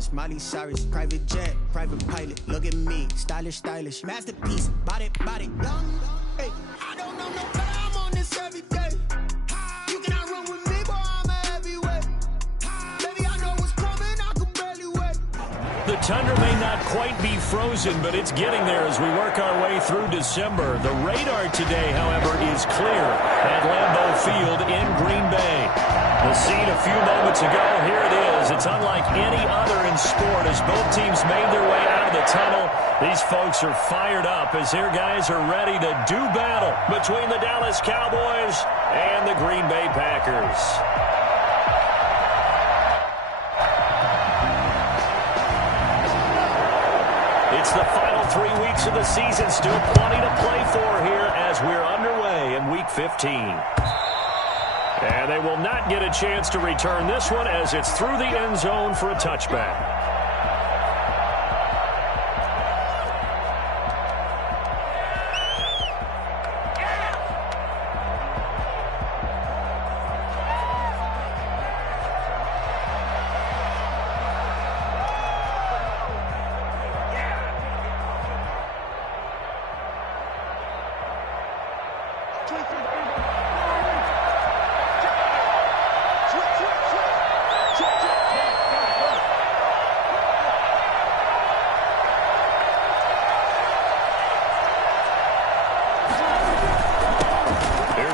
Iris, Miley Cyrus, private jet, private pilot. Look at me, stylish, stylish, masterpiece, body, body, young. Hey, I don't know no better, I'm on this every day. You cannot run with me, boy, I'm a heavyweight. Baby, I know what's coming, I can barely wait. The tundra may not quite be frozen, but it's getting there as we work our way through December. The radar today, however, is clear at Lambeau Field in Green Bay. The scene a few moments ago, here it is. It's unlike any other in sport as both teams made their way out of the tunnel. These folks are fired up as their guys are ready to do battle between the Dallas Cowboys and the Green Bay Packers. It's the final 3 weeks of the season. Still plenty to play for here as we're underway in Week 15. And they will not get a chance to return this one as it's through the end zone for a touchback.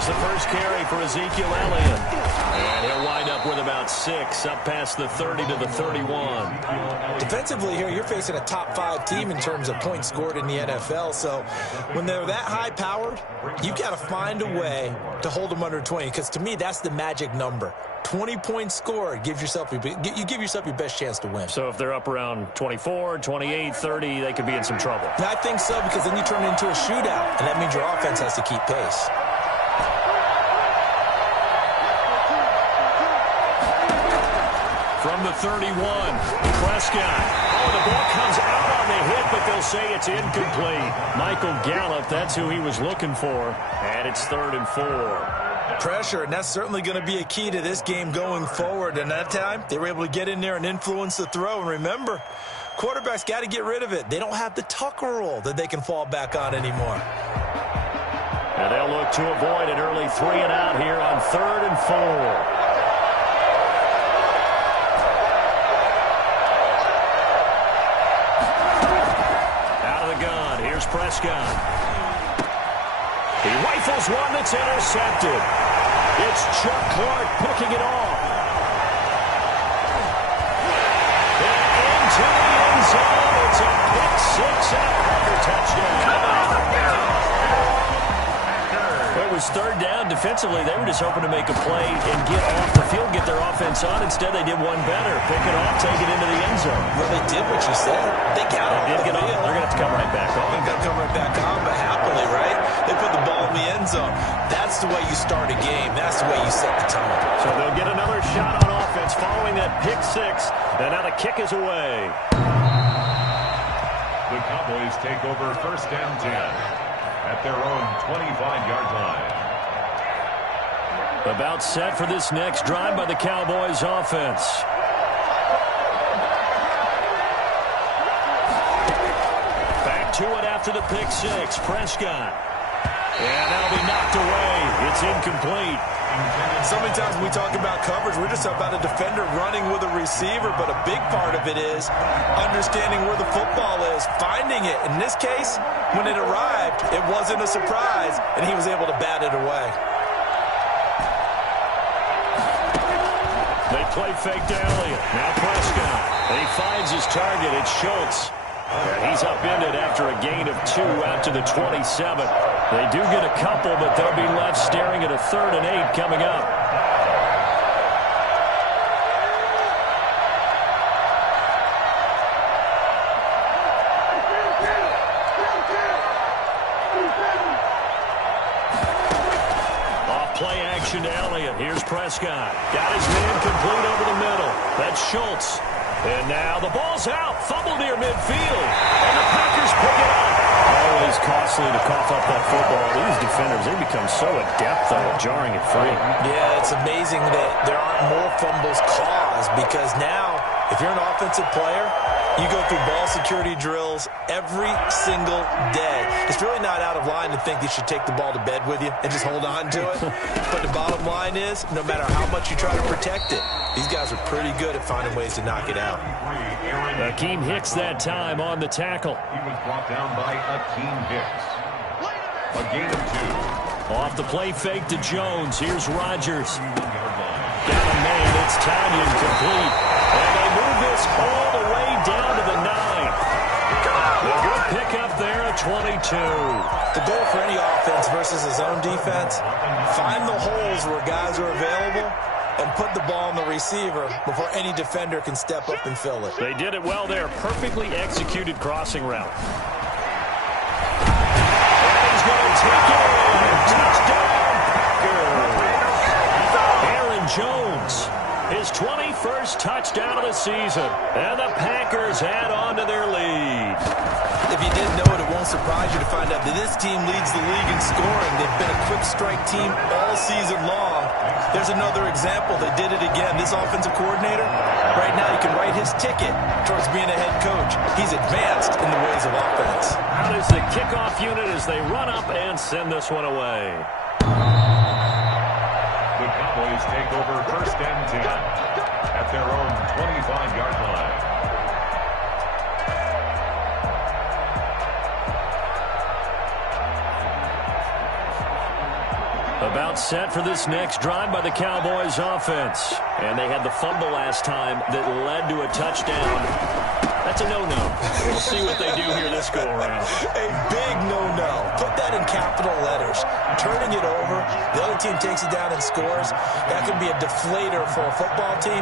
The first carry for Ezekiel Elliott. And he'll wind up with about 6, up past the 30 to the 31. Defensively here, you're facing a top-5 team in terms of points scored in the NFL. So when they're that high-powered, you've got to find a way to hold them under 20. Because to me, that's the magic number. 20 points scored, you give yourself your best chance to win. So if they're up around 24, 28, 30, they could be in some trouble. And I think so, because then you turn it into a shootout, and that means your offense has to keep pace. From the 31, Prescott. Oh, the ball comes out on the hit, but they'll say it's incomplete. Michael Gallup, that's who he was looking for. And it's 3rd and 4. Pressure, and that's certainly going to be a key to this game going forward. And that time, they were able to get in there and influence the throw. And remember, quarterbacks got to get rid of it. They don't have the Tucker rule that they can fall back on anymore. And they'll look to avoid an early 3 and out here on 3rd and 4. Prescott. He rifles one that's intercepted. It's Chuck Clark picking it off. And into the end zone. It's a pick 6 and a Packer touchdown. It was 3rd down. Defensively, they were just hoping to make a play and get off the field, get their offense on. Instead, they did one better. Pick it off, take it into the end zone. Well, they did what you said. They got it. They're going to have to come right back on. They've got to come right back on, but happily, right? They put the ball in the end zone. That's the way you start a game. That's the way you set the tone. So they'll get another shot on offense following that pick 6. And now the kick is away. The Cowboys take over 1st and 10 at their own 25-yard line. About set for this next drive by the Cowboys offense. Back to it after the pick 6. Prescott. And that'll be knocked away. It's incomplete. So many times when we talk about coverage, we're just about a defender running with a receiver, but a big part of it is understanding where the football is, finding it. In this case, when it arrived, it wasn't a surprise, and he was able to bat it away. They play fake to Elliott. Now Prescott. And he finds his target. It's Schultz. And he's upended after a gain of 2 out to the 27. They do get a couple, but they'll be left staring at a 3rd and 8 coming up. Off play action to Elliott. Here's Prescott. Got his man complete over the middle. That's Schultz. And now the ball's out. Fumble near midfield. And the Packers pick it up. Always costly to cough up that football. These defenders, they become so adept, though, at jarring it free. Yeah, it's amazing that there aren't more fumbles caused because now If you're an offensive player, you go through ball security drills every single day. It's really not out of line to think you should take the ball to bed with you and just hold on to it. But the bottom line is, no matter how much you try to protect it, these guys are pretty good at finding ways to knock it out. Akeem Hicks that time on the tackle. He was brought down by Akeem Hicks. A gain of 2. Off the play fake to Jones. Here's Rodgers. Got a man. It's Tonyan complete. And they move this all the way down to the 9. A good pickup there at 22. The goal for any offense versus his own defense, find the holes where guys are available and put the ball on the receiver before any defender can step up and fill it. They did it well there. Perfectly executed crossing route. And he's going to take it in. Touchdown, Packers. Aaron Jones, his 21st touchdown of the season. And the Packers add on to their lead. If you didn't know it, it won't surprise you to find out that this team leads the league in scoring. They've been a quick strike team all season long. There's another example. They did it again. This offensive coordinator, right now he can write his ticket towards being a head coach. He's advanced in the ways of offense. Out is the kickoff unit as they run up and send this one away. The Cowboys take over 1st and 10 at their own 25-yard line. About set for this next drive by the Cowboys offense. And they had the fumble last time that led to a touchdown. That's a no-no. We'll see what they do here this go-around. A big no-no. Put that in capital letters. Turning it over, the other team takes it down and scores. That can be a deflator for a football team.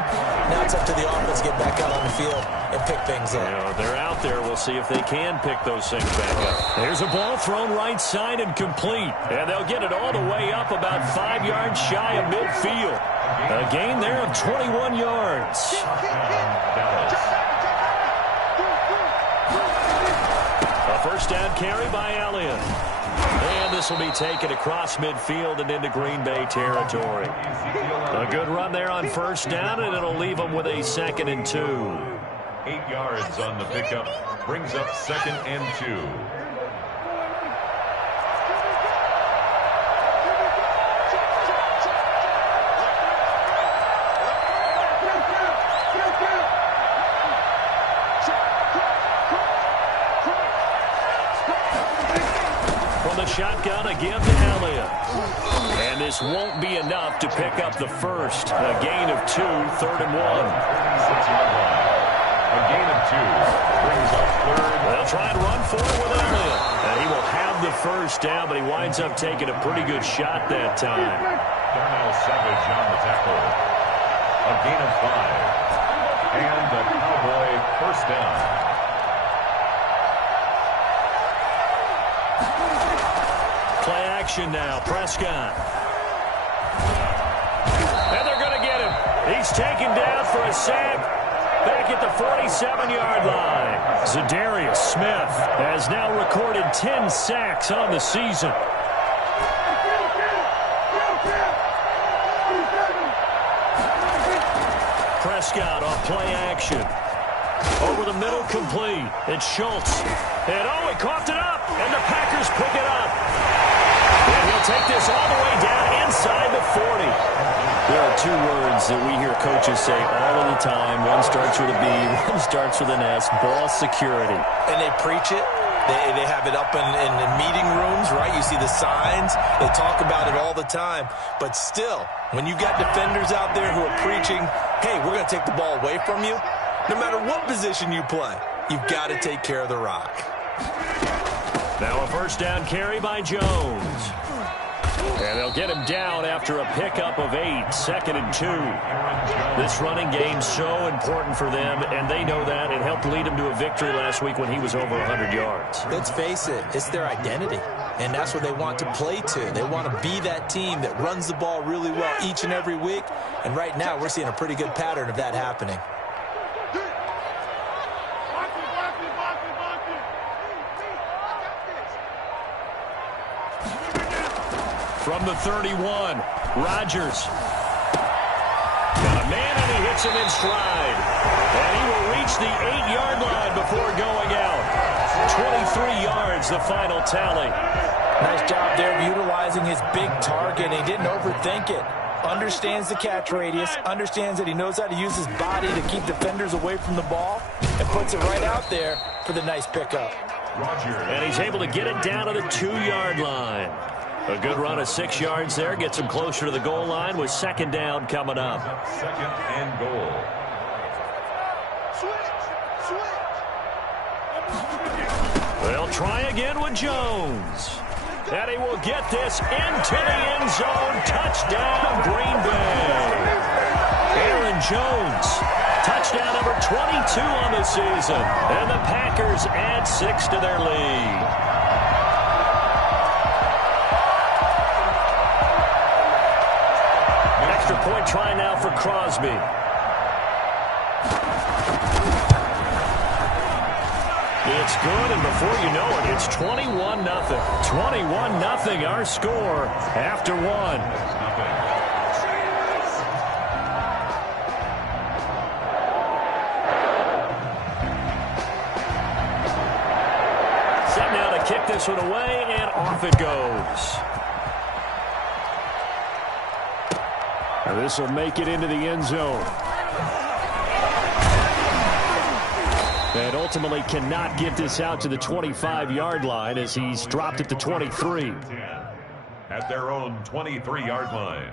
Now it's up to the offense to get back out on the field and pick things up. You know, they're out there. We'll see if they can pick those things back up. There's a ball thrown right side and complete. And they'll get it all the way up about 5 yards shy of midfield. A gain there of 21 yards. A first down carry by Elliott. And this will be taken across midfield and into Green Bay territory. A good run there on first down, and it'll leave them with a 2nd and 2. 8 yards on the pickup. Brings up 2nd and 2. Shotgun again to Elliott. And this won't be enough to pick up the first. A gain of 2, 3rd and 1. 6-yard line. A gain of 2. Brings up 3rd. They'll try and run for it with Elliott. And he will have the first down, but he winds up taking a pretty good shot that time. Darnell Savage on the tackle. A gain of 5. And the Cowboy first down. Play action now. Prescott. And they're going to get him. He's taken down for a sack back at the 47-yard line. Zadarius Smith has now recorded 10 sacks on the season. Prescott off play action. Over the middle, complete. It's Schultz. And oh, he coughed it up. And the Packers pick it up. And he'll take this all the way down inside the 40. There are 2 words that we hear coaches say all of the time. One starts with a B, one starts with an S. Ball security. And they preach it. They have it up in meeting rooms, right? You see the signs. They talk about it all the time. But still, when you got defenders out there who are preaching, hey, we're going to take the ball away from you, no matter what position you play, you've got to take care of the rock. Now a first down carry by Jones. And they'll get him down after a pickup of 8, 2nd and 2. This running game's so important for them, and they know that. It helped lead him to a victory last week when he was over 100 yards. Let's face it, it's their identity, and that's what they want to play to. They want to be that team that runs the ball really well each and every week, and right now we're seeing a pretty good pattern of that happening. From the 31, Rodgers. Got a man, and he hits him in stride. And he will reach the 8-yard line before going out. 23 yards, the final tally. Nice job there of utilizing his big target. He didn't overthink it. Understands the catch radius, understands that he knows how to use his body to keep defenders away from the ball, and puts it right out there for the nice pickup. And he's able to get it down to the 2-yard line. A good run of 6 yards there. Gets him closer to the goal line with second down coming up. Second and goal. They'll try again with Jones. And he will get this into the end zone. Touchdown, Green Bay. Aaron Jones. Touchdown number 22 on the season. And the Packers add 6 to their lead. Extra point try now for Crosby. It's good, and before you know it, it's 21-0. 21-0 our score after one. Set now to kick this one away, and off it goes. Now this will make it into the end zone. And ultimately cannot get this out to the 25-yard line as he's dropped it to 23. At their own 23-yard line.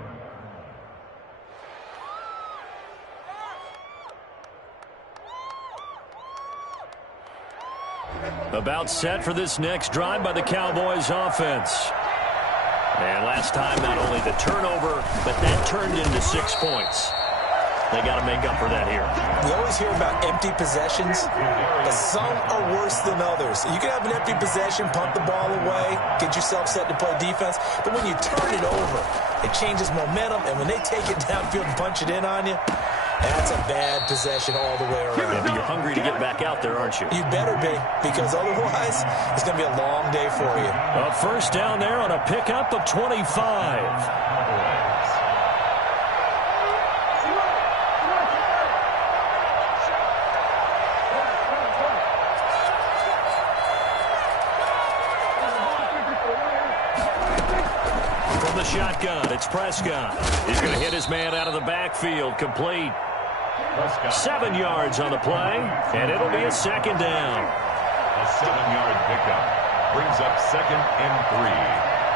About set for this next drive by the Cowboys offense. And last time, not only the turnover, but that turned into 6 points. They got to make up for that here. We always hear about empty possessions, but some are worse than others. You can have an empty possession, punt the ball away, get yourself set to play defense, but when you turn it over, it changes momentum, and when they take it downfield and punch it in on you, that's a bad possession all the way around. Yeah, but you're hungry to get back out there, aren't you? You better be, because otherwise, it's going to be a long day for you. A first down there on a pickup of 25. Shotgun, it's Prescott. He's going to hit his man out of the backfield, complete. 7 yards on the play, and it'll be a second down. A 7-yard pickup brings up 2nd and 3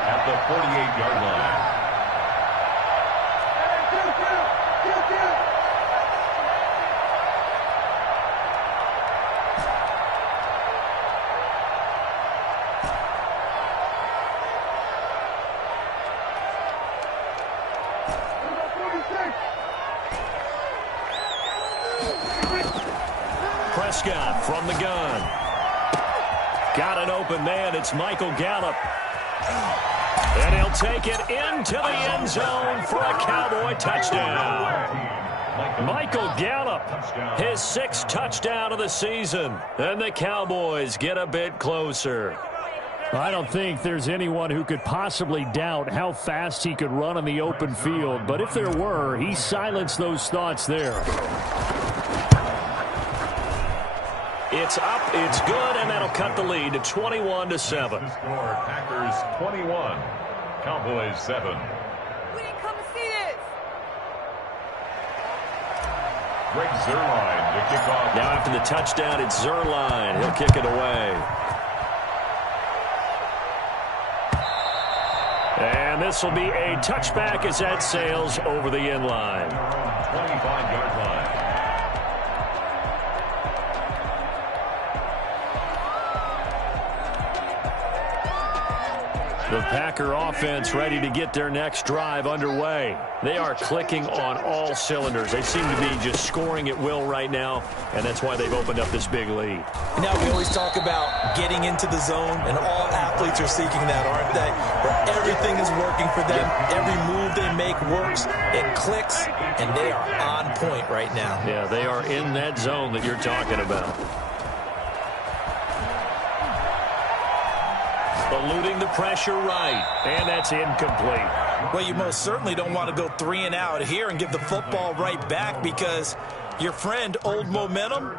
at the 48-yard line. Prescott from the gun. Got an open man. It's Michael Gallup. And he'll take it into the end zone for a Cowboy touchdown. Michael Gallup, his 6th touchdown of the season. And the Cowboys get a bit closer. I don't think there's anyone who could possibly doubt how fast he could run on the open field. But if there were, he silenced those thoughts there. It's up, it's good, and that'll cut the lead to 21-7. Packers 21, Cowboys 7. We didn't come to see this. Greg Zuerlein to kick off. Now after the touchdown, it's Zuerlein. He'll kick it away. And this will be a touchback as that sails over the end line. 25-yard line. The Packer offense ready to get their next drive underway. They are clicking on all cylinders. They seem to be just scoring at will right now, and that's why they've opened up this big lead. Now, we always talk about getting into the zone, and all athletes are seeking that, aren't they? Where everything is working for them. Every move they make works. It clicks, and they are on point right now. Yeah, they are in that zone that you're talking about. Eluding the pressure right, and that's incomplete. Well, you most certainly don't want to go 3 and out here and give the football right back, because Your friend, Old Momentum,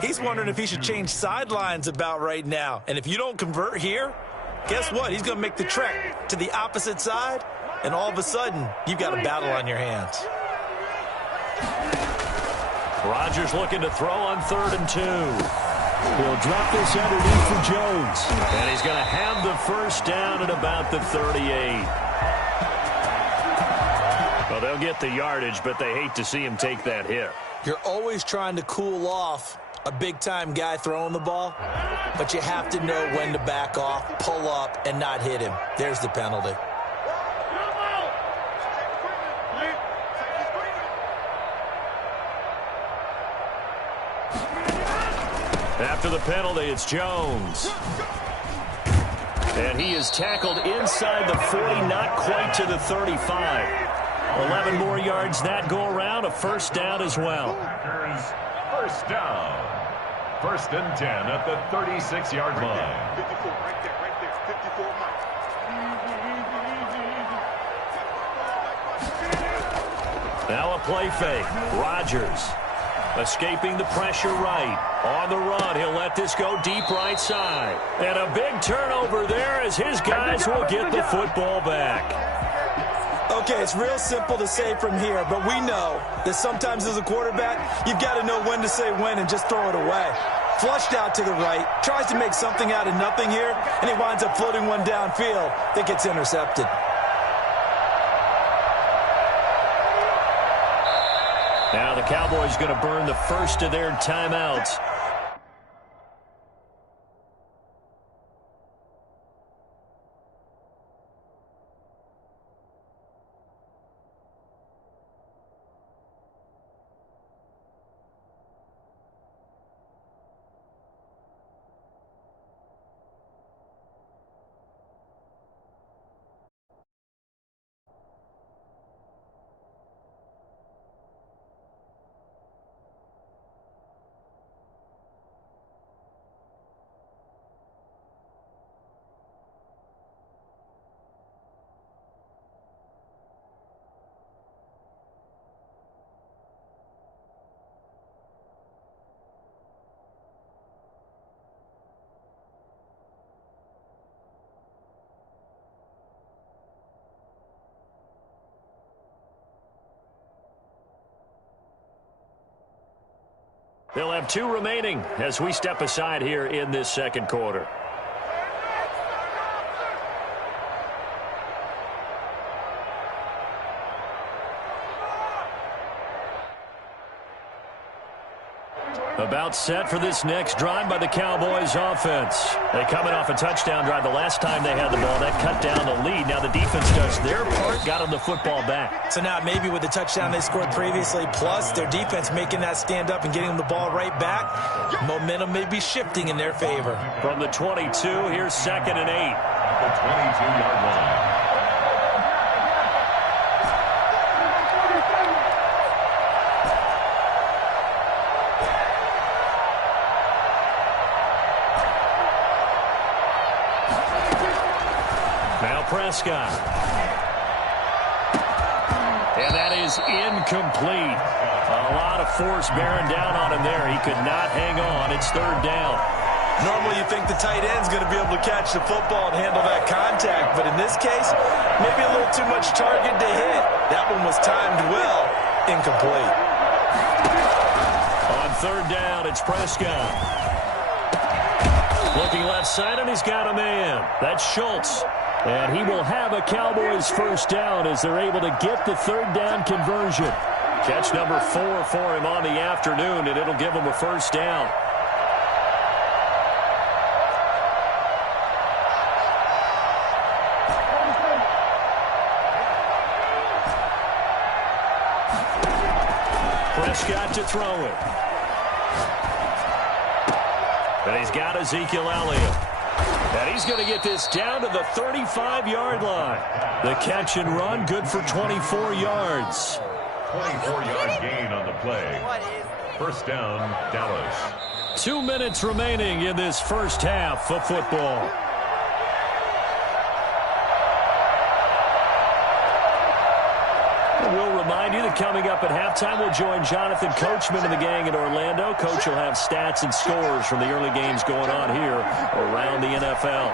he's wondering if he should change sidelines about right now. And if you don't convert here, guess what? He's going to make the trek to the opposite side, and all of a sudden, you've got a battle on your hands. Rodgers looking to throw on 3rd and 2. He'll drop this underneath for Jones. And he's going to have the first down at about the 38. Well, they'll get the yardage, but they hate to see him take that hit. You're always trying to cool off a big-time guy throwing the ball, but you have to know when to back off, pull up, and not hit him. There's the penalty. After the penalty, it's Jones. And he is tackled inside the 40, not quite to the 35. 11 more yards that go around, a first down as well. First down. 1st and 10 at the 36-yard line. 54, right there, 54 mark. Now a play fake. Rodgers escaping the pressure right. On the run, he'll let this go deep right side. And a big turnover there as his guys will get the football back. Okay, it's real simple to say from here, but we know that sometimes as a quarterback, you've got to know when to say when and just throw it away. Flushed out to the right, tries to make something out of nothing here, and he winds up floating one downfield that gets intercepted. Now the Cowboys going to burn the first of their timeouts. They'll have 2 remaining as we step aside here in this second quarter. About set for this next drive by the Cowboys offense. They coming off a touchdown drive the last time they had the ball. That cut down the lead. Now the defense does their part, got them the football back. So now maybe with the touchdown they scored previously, plus their defense making that stand up and getting them the ball right back, momentum may be shifting in their favor. From the 22, here's 2nd and 8. At the 22-yard line. Prescott. And that is incomplete. A lot of force bearing down on him there. He could not hang on. It's 3rd down. Normally you think the tight end's going to be able to catch the football and handle that contact, but in this case, maybe a little too much target to hit. That one was timed well. Incomplete. On 3rd down, it's Prescott. Looking left side, and he's got a man. That's Schultz. And he will have a Cowboys first down as they're able to get the 3rd down conversion. Catch number 4 for him on the afternoon, and it'll give him a first down. Prescott to throw it. And he's got Ezekiel Elliott. And he's going to get this down to the 35-yard line. The catch and run, good for 24 yards. 24-yard gain on the play. First down, Dallas. 2 minutes remaining in this first half of football. We'll remind you the timeout coming up at halftime. We'll join Jonathan Coachman and the gang in Orlando. Coach will have stats and scores from the early games going on here around the NFL.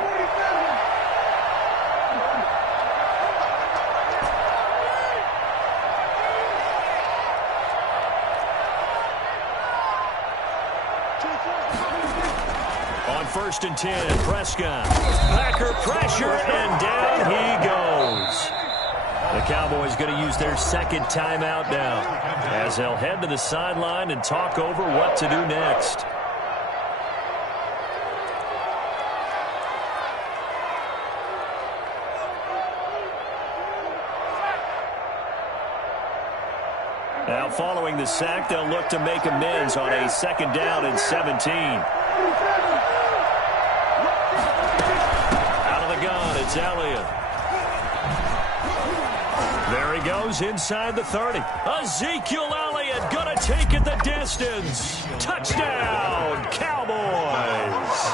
First and 10, Prescott. Packer pressure, and down he goes. The Cowboys going to use their second timeout now, as they'll head to the sideline and talk over what to do next. Now following the sack, they'll look to make amends on a second down and 17. It's Elliott. There he goes inside the 30. Ezekiel Elliott going to take it the distance. Touchdown, Cowboys.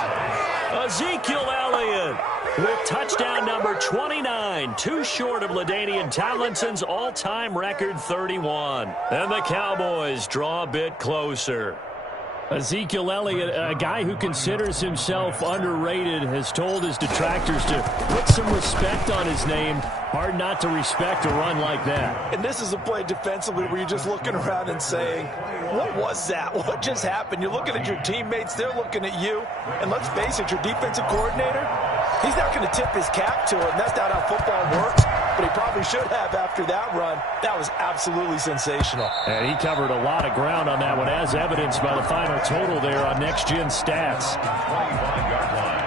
Ezekiel Elliott with touchdown number 29, too short of LaDainian Tomlinson's all-time record 31. And the Cowboys draw a bit closer. Ezekiel Elliott, a guy who considers himself underrated, has told his detractors to put some respect on his name. Hard not to respect a run like that. And this is a play defensively where you're just looking around and saying, what was that? What just happened? You're looking at your teammates. They're looking at you. And let's face it, your defensive coordinator, he's not going to tip his cap to it. And that's not how football works. But he probably should have after that run. That was absolutely sensational. And he covered a lot of ground on that one, as evidenced by the final total there on Next Gen Stats. 25-yard line.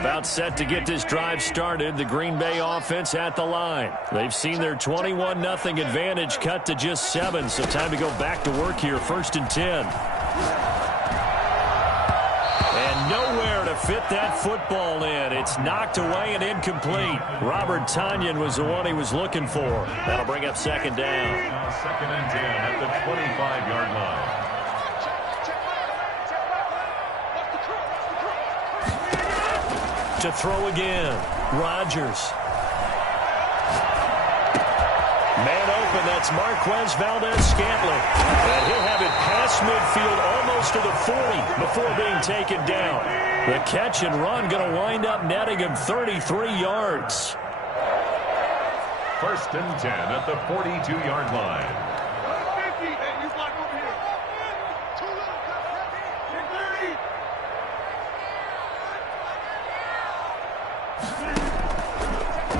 About set to get this drive started, the Green Bay offense at the line. They've seen their 21-0 advantage cut to just 7, so time to go back to work here, first and 10. And nowhere to fit that football in. It's knocked away and incomplete. Robert Tonyan was the one he was looking for. That'll bring up second down. Second and 10 at the 25-yard line. To throw again, Rodgers. Man open, that's Marquez Valdez-Scantling. And he'll have it past midfield almost to the 40 before being taken down. The catch and run going to wind up netting him 33 yards. First and 10 at the 42-yard line.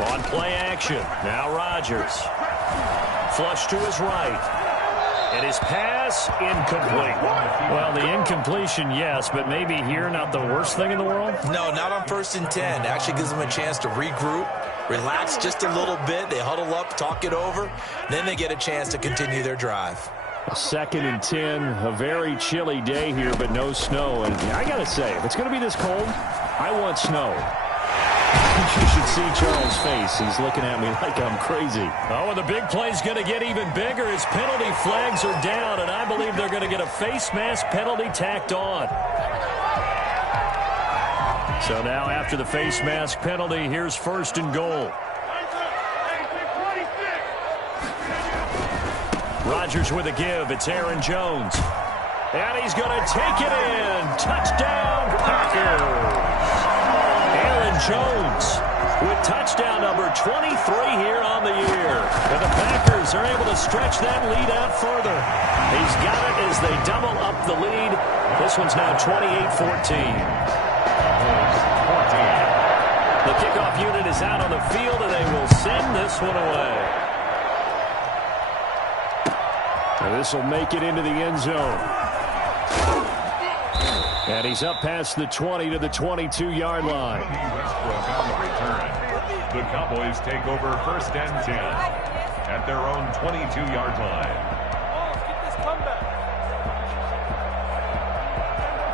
On play action, now Rodgers. Flush to his right. And his pass, incomplete. Well, the incompletion, yes, but maybe here not the worst thing in the world? No, not on first and 10. Actually gives them a chance to regroup, relax just a little bit. They huddle up, talk it over. Then they get a chance to continue their drive. Second and 10, a very chilly day here, but no snow. And I got to say, if it's going to be this cold, I want snow. You should see Charles' face. He's looking at me like I'm crazy. Oh, and the big play's going to get even bigger. His penalty flags are down, and I believe they're going to get a face mask penalty tacked on. So now after the face mask penalty, here's first and goal. Rodgers with a give. It's Aaron Jones. And he's going to take it in. Touchdown, Packers. Aaron Jones with touchdown number 23 here on the year. And the Packers are able to stretch that lead out further. He's got it as they double up the lead. This one's now 28-14. The kickoff unit is out on the field, and they will send this one away. And this will make it into the end zone. And he's up past the 20 to the 22-yard line. Westbrook on the return. The Cowboys take over first and 10 at their own 22-yard line.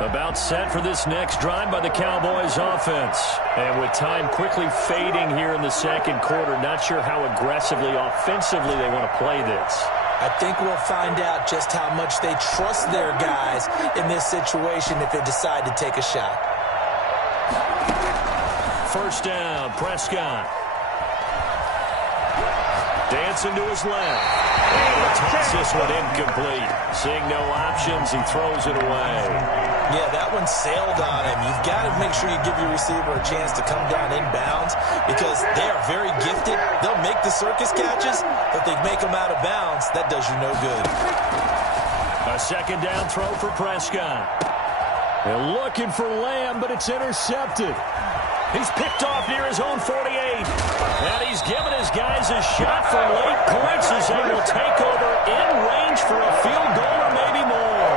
About set for this next drive by the Cowboys offense. And with time quickly fading here in the second quarter, not sure how aggressively, offensively they want to play this. I think we'll find out just how much they trust their guys in this situation if they decide to take a shot. First down, Prescott. Dancing to his left. And he'll toss this one incomplete. Seeing no options, he throws it away. Yeah, that one sailed on him. You've got to make sure you give your receiver a chance to come down inbounds because they are very gifted. They'll make the circus catches, but they make them out of bounds. That does you no good. A second down throw for Prescott. They're looking for Lamb, but it's intercepted. He's picked off near his own 48. And he's given his guys a shot for late points as they will take over in range for a field goal or maybe more.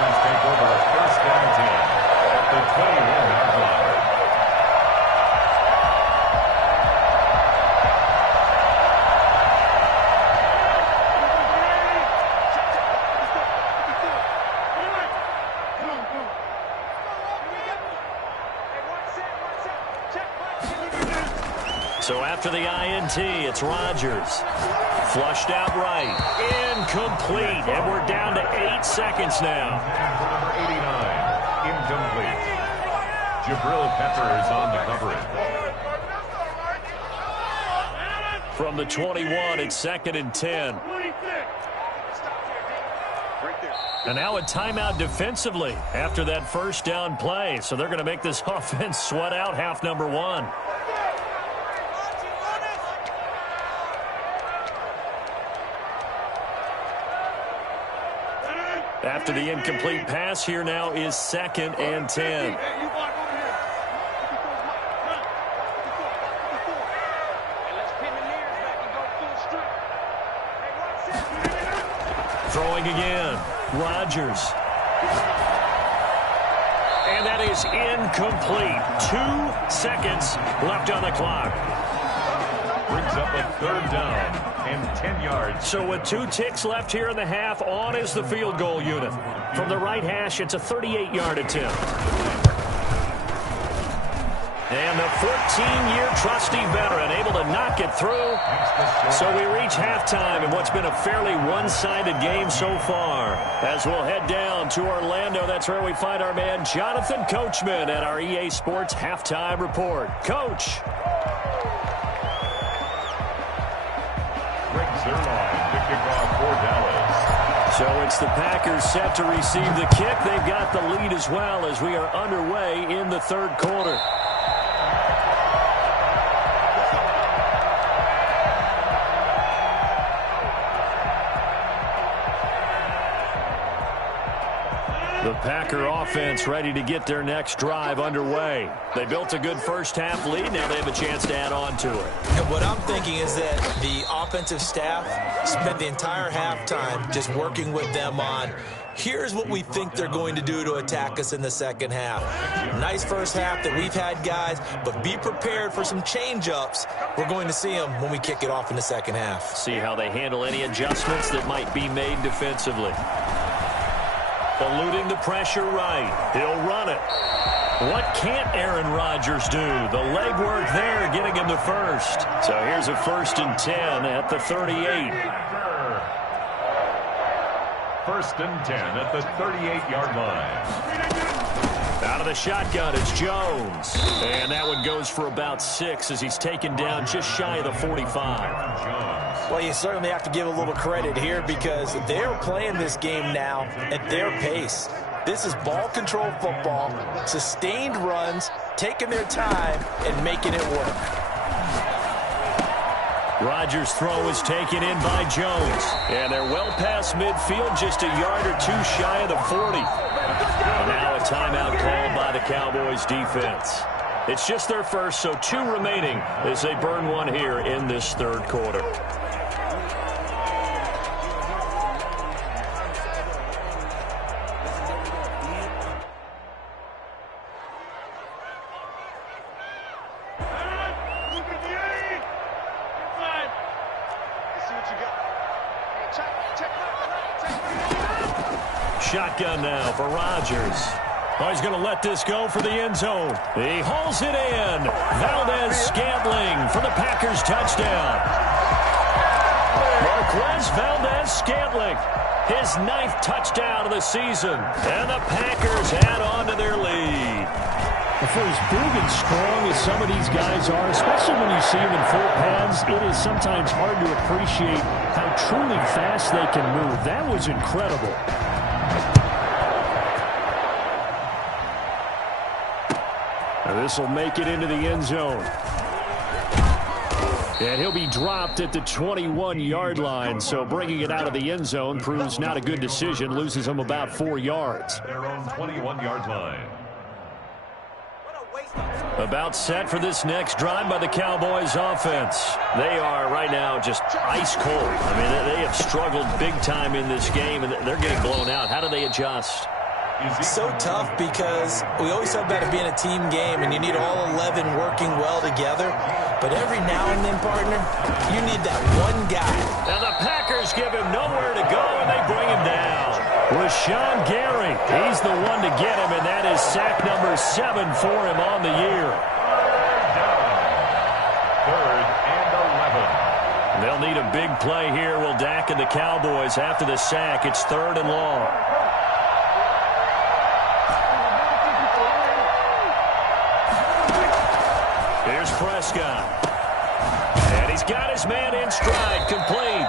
Let's take over a first down 10 at the 21-yard line. So after the INT, it's Rodgers. Flushed out right. Incomplete. And we're down to 8 seconds now. Number 89, incomplete. Jabril Peppers on the coverage. From the 21, it's 2nd and 10. And now a timeout defensively after that first down play. So they're going to make this offense sweat out half number 1. After the incomplete pass, here now is 2nd and 10. Throwing again. Rodgers. And that is incomplete. 2 seconds left on the clock. Brings up a third down and 10 yards. So with 2 ticks left here in the half, on is the field goal unit. From the right hash, it's a 38-yard attempt. And the 14-year trusty veteran able to knock it through. So we reach halftime in what's been a fairly one-sided game so far. As we'll head down to Orlando, that's where we find our man Jonathan Coachman at our EA Sports Halftime Report. Coach. Zerline, the kickoff for Dallas. So it's the Packers set to receive the kick. They've got the lead as well as we are underway in the third quarter. The Packer offense ready to get their next drive underway. They built a good first-half lead. Now they have a chance to add on to it. And what I'm thinking is that the offensive staff spent the entire halftime just working with them on, here's what we think they're going to do to attack us in the second half. Nice first half that we've had, guys, but be prepared for some change-ups. We're going to see them when we kick it off in the second half. See how they handle any adjustments that might be made defensively. Eluding the pressure right. He'll run it. What can't Aaron Rodgers do? The legwork there getting him the first. So here's a 1st and 10 at the 38. 1st and 10 at the 38-yard line. Out of the shotgun, it's Jones. And that one goes for about 6 as he's taken down just shy of the 45. Well, you certainly have to give a little credit here because they're playing this game now at their pace. This is ball control football, sustained runs, taking their time, and making it work. Rodgers' throw is taken in by Jones. And they're well past midfield, just a yard or 2 shy of the 40. Now a timeout called by the Cowboys defense. It's just their first, so 2 remaining as they burn one here in this third quarter. Shotgun now for Rodgers. Oh, he's going to let this go for the end zone. He hauls it in. Valdez Scantling for the Packers touchdown. Marquez Valdez-Scantling, his 9th touchdown of the season. And the Packers add on to their lead. For as big and strong as some of these guys are, especially when you see them in full pads, it is sometimes hard to appreciate how truly fast they can move. That was incredible. This will make it into the end zone. And he'll be dropped at the 21-yard line, so bringing it out of the end zone proves not a good decision, loses him about 4 yards. Their own 21-yard line. About set for this next drive by the Cowboys offense. They are right now just ice cold. I mean, they have struggled big time in this game, and they're getting blown out. How do they adjust? So tough because we always talk about it being a team game, and you need all 11 working well together. But every now and then, partner, you need that one guy. Now the Packers give him nowhere to go, and they bring him down. Rashawn Gary, he's the one to get him, and that is sack number 7 for him on the year. Third and 11. They'll need a big play here, will Dak and the Cowboys after the sack. It's 3rd and long. Here's Prescott. And he's got his man in stride, complete.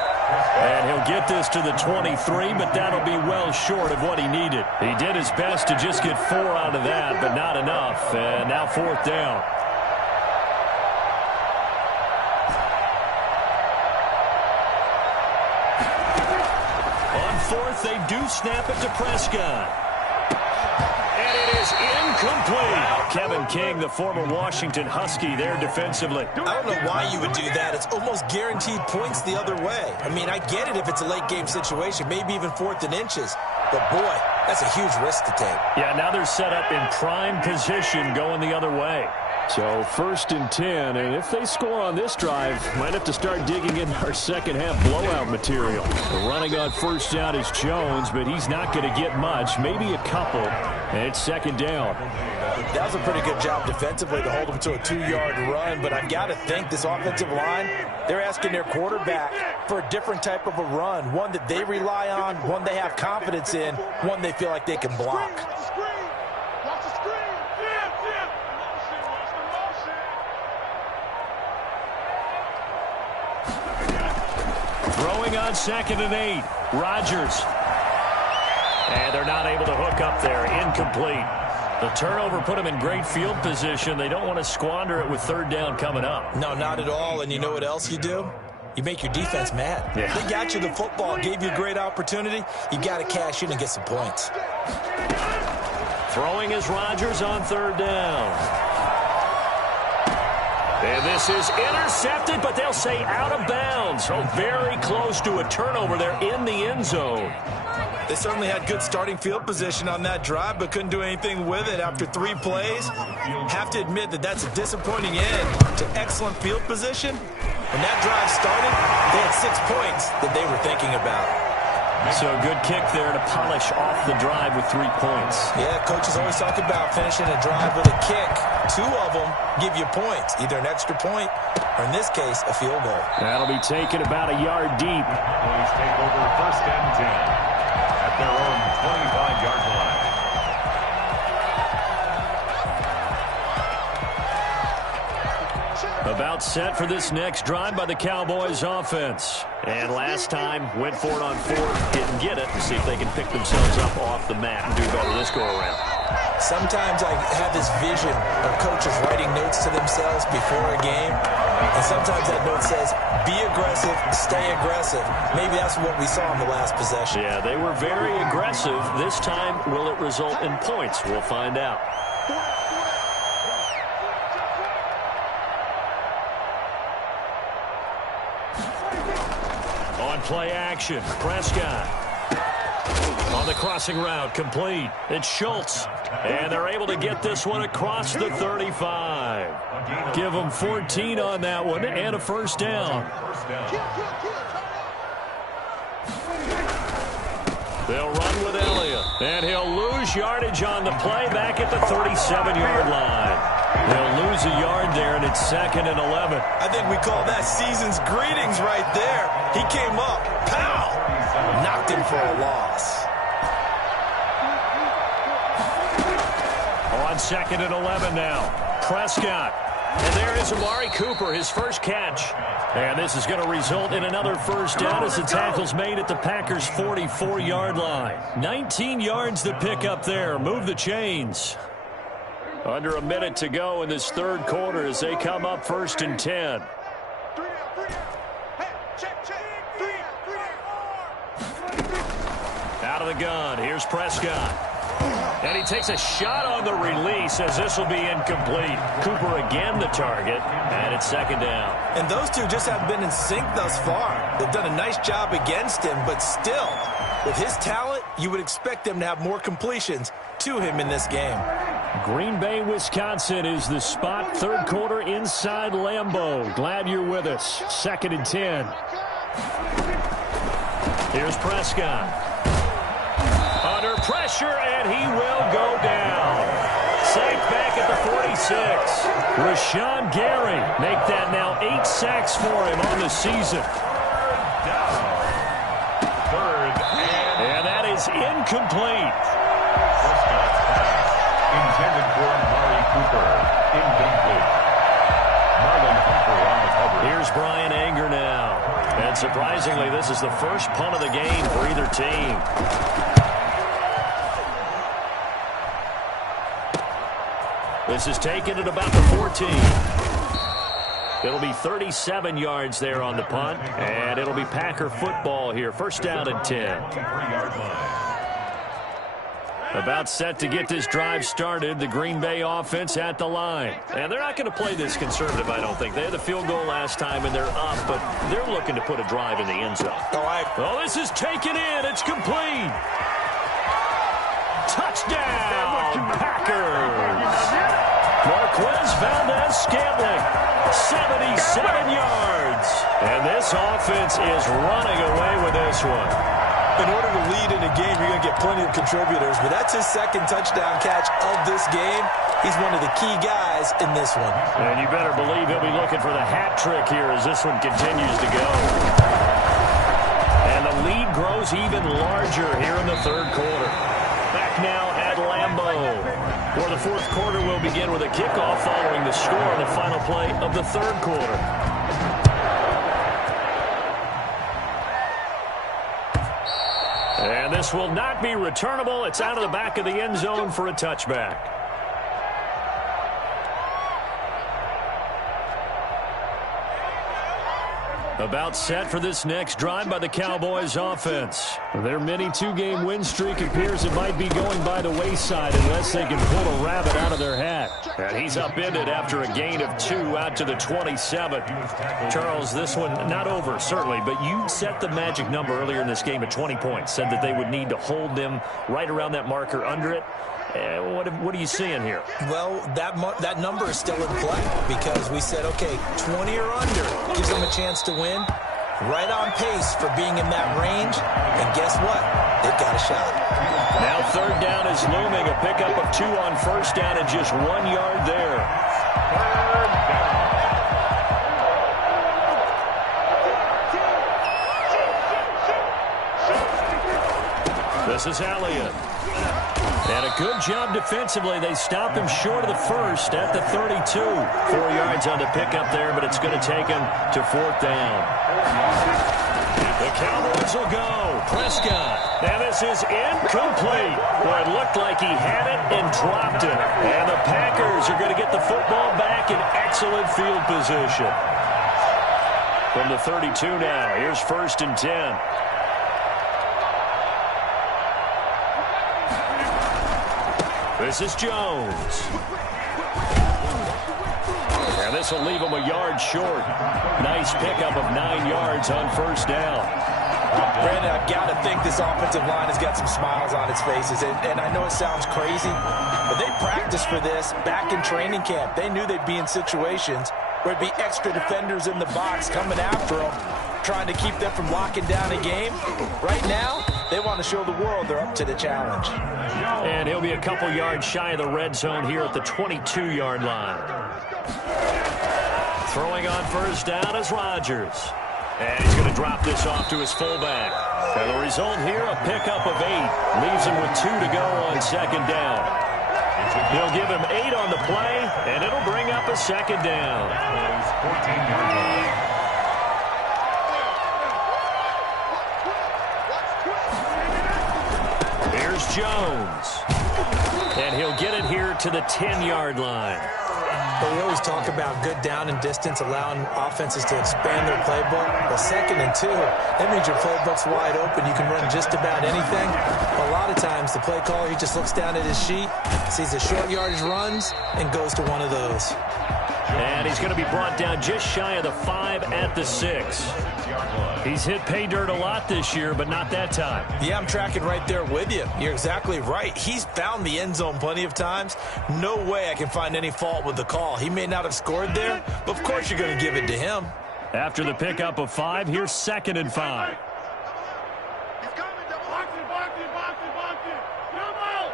And he'll get this to the 23, but that'll be well short of what he needed. He did his best to just get 4 out of that, but not enough. And now 4th down. On 4th, they do snap it to Prescott. And it is incomplete. Kevin King, the former Washington Husky, there defensively. I don't know why you would do that. It's almost guaranteed points the other way. I mean, I get it if it's a late game situation, maybe even 4th and inches. But, boy, that's a huge risk to take. Yeah, now they're set up in prime position going the other way. So 1st and 10, and if they score on this drive, might have to start digging in our second half blowout material. The running on 1st down is Jones, but he's not going to get much, maybe a couple, and it's 2nd down. That was a pretty good job defensively to hold them to a 2-yard run, but I've got to think this offensive line, they're asking their quarterback for a different type of a run, one that they rely on, one they have confidence in, one they feel like they can block. Throwing on 2nd and 8. Rodgers. And they're not able to hook up there. Incomplete. The turnover put them in great field position. They don't want to squander it with 3rd down coming up. No, not at all. And you know what else you do? You make your defense mad. Yeah. They got you the football, gave you a great opportunity. You got to cash in and get some points. Throwing is Rodgers on 3rd down. And this is intercepted, but they'll say out of bounds. So very close to a turnover there in the end zone. They certainly had good starting field position on that drive, but couldn't do anything with it after 3 plays. Have to admit that that's a disappointing end to excellent field position. When that drive started, they had 6 points that they were thinking about. So good kick there to polish off the drive with 3 points. Yeah, coaches always talk about finishing a drive with a kick. 2 of them give you points, either an extra point or, in this case, a field goal. That'll be taken about a yard deep. Cowboys take over 1st and 10 at their own 25-yard line. About set for this next drive by the Cowboys offense. And last time, went for it on 4th, didn't get it. See if they can pick themselves up off the mat and do better this go-around. Sometimes I have this vision of coaches writing notes to themselves before a game. And sometimes that note says, be aggressive, stay aggressive. Maybe that's what we saw in the last possession. Yeah, they were very aggressive. This time, will it result in points? We'll find out. On play action, Prescott. On the crossing route, complete. It's Schultz. And they're able to get this one across the 35. Give them 14 on that one and a 1st down. They'll run with Elliott. And he'll lose yardage on the play back at the 37-yard line. They'll lose lose a yard there, and it's 2nd and 11. I think we call that season's greetings right there. He came up, pow, knocked him for a loss. On 2nd and 11 now, Prescott. And there is Amari Cooper, his first catch. And this is going to result in another first down as the tackle's made at the Packers' 44-yard line. 19 yards to pick up there. Move the chains. Under a minute to go in this third quarter as they come up 1st and 10. Out of the gun, here's Prescott. And he takes a shot on the release as this will be incomplete. Cooper again the target, and it's 2nd down. And those two just haven't been in sync thus far. They've done a nice job against him, but still, with his talent, you would expect them to have more completions to him in this game. Green Bay, Wisconsin is the spot. Third quarter inside Lambeau. Glad you're with us. 2nd and 10. Here's Prescott. Under pressure, and he will go down. Sacked back at the 46. Rashawn Gary make that now 8 sacks for him on the season. And that is incomplete. Prescott's pass intended for Amari Cooper. Incomplete. Marlon Humphrey on the cover. Here's Brian Anger now. And surprisingly, this is the first punt of the game for either team. This is taken at about the 14. It'll be 37 yards there on the punt, and it'll be Packer football here. First down and 10. About set to get this drive started, the Green Bay offense at the line. And they're not going to play this conservative, I don't think. They had the field goal last time, and they're up, but they're looking to put a drive in the end zone. Oh, this is taken in. It's complete. Touchdown, Packers. Marquez Valdez-Scantling, 77 yards. And this offense is running away with this one. In order to lead in a game, you're going to get plenty of contributors, but that's his second touchdown catch of this game. He's one of the key guys in this one. And you better believe he'll be looking for the hat trick here as this one continues to go. And the lead grows even larger here in the third quarter. Back now at Lambeau, where the fourth quarter will begin with a kickoff following the score on the final play of the third quarter. And this will not be returnable. It's out of the back of the end zone for a touchback. About set for this next drive by the Cowboys offense. Their mini two-game win streak appears it might be going by the wayside unless they can pull a rabbit out of their hat. And he's upended after a gain of 2 out to the 27. Charles, this one not over, certainly, but you set the magic number earlier in this game at 20 points. Said that they would need to hold them right around that marker under it. What are you seeing here? Well, that number is still in play because we said, okay, 20 or under gives them a chance to win. Right on pace for being in that range. And guess what? They've got a shot. Now third down is looming. A pickup of 2 on first down and just 1 yard there. Third down. This is Elliott. And a good job defensively. They stopped him short of the first at the 32. 4 yards on the pickup there, but it's going to take him to fourth down. The Cowboys will go. Prescott. And this is incomplete. Well, it looked like he had it and dropped it. And the Packers are going to get the football back in excellent field position. From the 32 now, here's 1st and 10. This is Jones. And this will leave him a yard short. Nice pickup of 9 yards on first down. Brandon, I've got to think this offensive line has got some smiles on its faces. And I know it sounds crazy, but they practiced for this back in training camp. They knew they'd be in situations where it'd be extra defenders in the box coming after them, trying to keep them from locking down a game. Right now, They want to show the world they're up to the challenge. And he'll be a couple yards shy of the red zone here at the 22-yard line. Throwing on first down is Rodgers. And he's going to drop this off to his fullback. And the result here, a pickup of 8. Leaves him with 2 to go on second down. They'll give him 8 on the play, and it'll bring up a second down. 14-yard line. Here's Jones. And he'll get it here to the 10-yard line. But we always talk about good down and distance, allowing offenses to expand their playbook. Well, 2nd and 2, that means your playbook's wide open. You can run just about anything. A lot of times, the play caller, he just looks down at his sheet, sees the short yardage runs, and goes to one of those. And he's going to be brought down just shy of the 5 at the 6. He's hit pay dirt a lot this year, but not that time. Yeah, I'm tracking right there with you. You're exactly right. He's found the end zone plenty of times. No way I can find any fault with the call. He may not have scored there, but of course you're going to give it to him. After the pickup of 5, here's 2nd and 5. He's coming. Box it. Come out.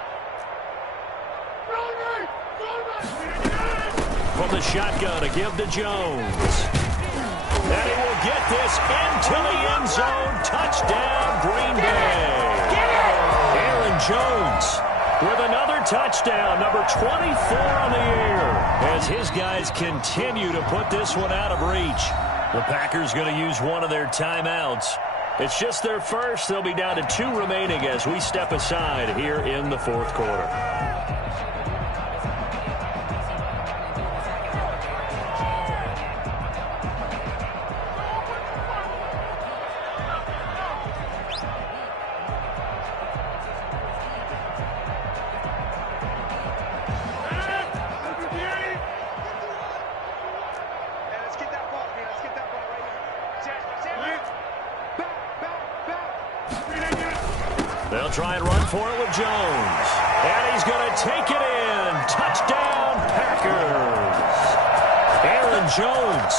From the shotgun, a give to Jones. And he will get this into the end zone. Touchdown, Green Bay. Aaron Jones with another touchdown, number 24 on the year, as his guys continue to put this one out of reach. The Packers going to use one of their timeouts. It's just their first. They'll be down to 2 remaining as we step aside here in the 4th quarter. They'll try and run for it with Jones. And he's going to take it in. Touchdown, Packers. Aaron Jones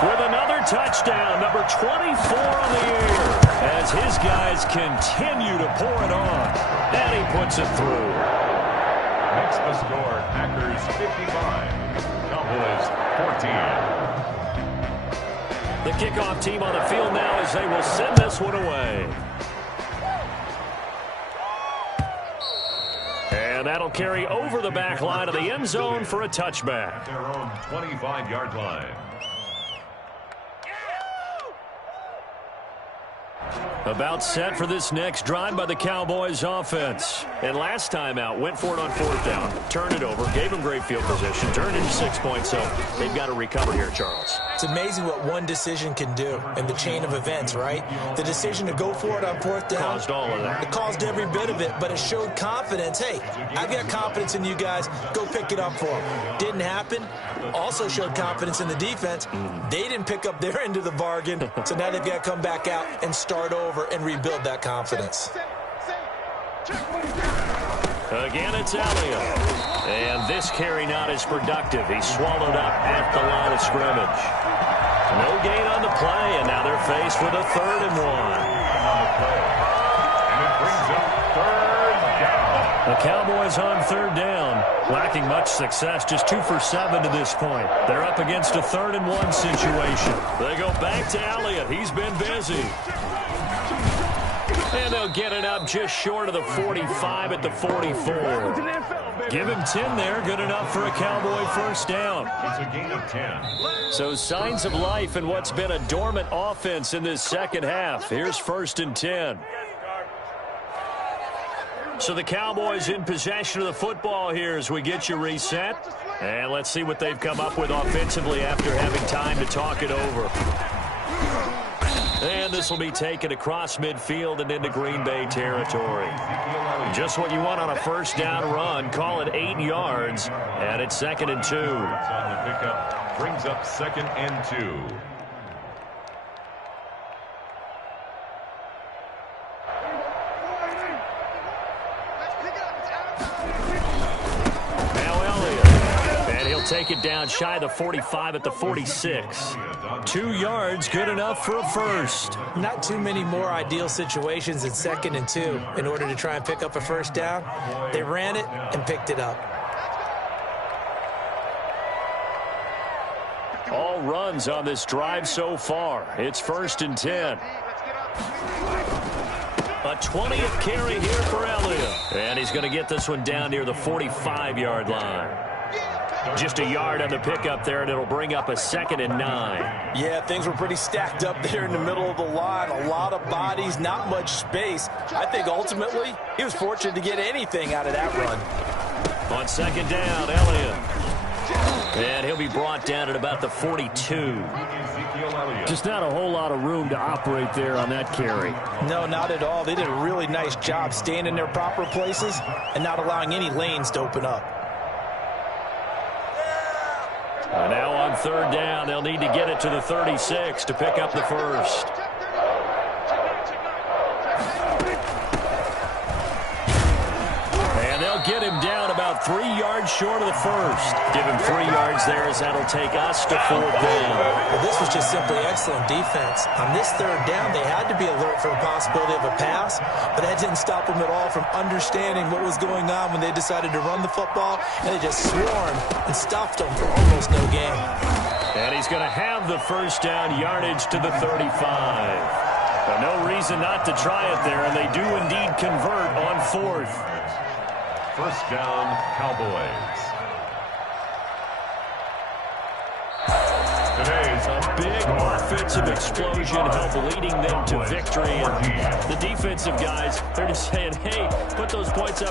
with another touchdown, number 24 on the year, as his guys continue to pour it on. And he puts it through. Makes the score Packers 55, Cowboys 14. The kickoff team on the field now as they will send this one away. And that'll carry over the back line of the end zone for a touchback. Their own 25-yard line. About set for this next drive by the Cowboys offense. And last time out, went for it on 4th down, turned it over, gave them great field position, turned into 6 points, so they've got to recover here, Charles. It's amazing what one decision can do in the chain of events, right? The decision to go for it on 4th down. Caused all of that. It caused every bit of it, but it showed confidence. Hey, I've got confidence in you guys. Go pick it up for them. Didn't happen. Also showed confidence in the defense. They didn't pick up their end of the bargain, so now they've got to come back out and start over and rebuild that confidence. Again, it's Elliott. And this carry not as productive. He's swallowed up at the line of scrimmage. No gain on the play, and now they're faced with a 3rd and 1. On the play. And it brings up 3rd down. The Cowboys on 3rd down, lacking much success, just 2 for 7 to this point. They're up against a 3rd and 1 situation. They go back to Elliott. He's been busy. And they'll get it up just short of the 45 at the 44. Give him 10 there, good enough for a Cowboy first down. It's a gain of 10. So signs of life in what's been a dormant offense in this second half. Here's 1st and 10. So the Cowboys in possession of the football here as we get you reset. And let's see what they've come up with offensively after having time to talk it over. And this will be taken across midfield and into Green Bay territory. Just what you want on a first down run. Call it 8 yards. And it's 2nd and 2. On the pickup, brings up 2nd and 2. They'll take it down shy of the 45 at the 46. 2 yards, good enough for a first. Not too many more ideal situations in 2nd and 2 in order to try and pick up a first down. They ran it and picked it up. All runs on this drive so far. It's 1st and 10. A 20th carry here for Elliott. And he's going to get this one down near the 45-yard line. Just a yard on the pickup there, and it'll bring up a 2nd and 9. Yeah, things were pretty stacked up there in the middle of the line. A lot of bodies, not much space. I think ultimately he was fortunate to get anything out of that run. On 2nd down, Elliott. And he'll be brought down at about the 42. Just not a whole lot of room to operate there on that carry. No, not at all. They did a really nice job staying in their proper places and not allowing any lanes to open up. And now on 3rd down, they'll need to get it to the 36 to pick up the first. And they'll get him down about 3 yards short of the first. Give him 3 yards there as that'll take us to 4th down. Well, this was just simply excellent defense. On this 3rd down, they had to be alert for the possibility of a pass, but that didn't stop them at all from understanding what was going on when they decided to run the football, and they just swarmed and stopped them for almost no gain. And he's going to have the first down, yardage to the 35. But no reason not to try it there, and they do indeed convert on 4th. 1st down, Cowboys. Today's A big offensive explosion helped leading them to victory. And the defensive guys, they're just saying, hey, put those points up.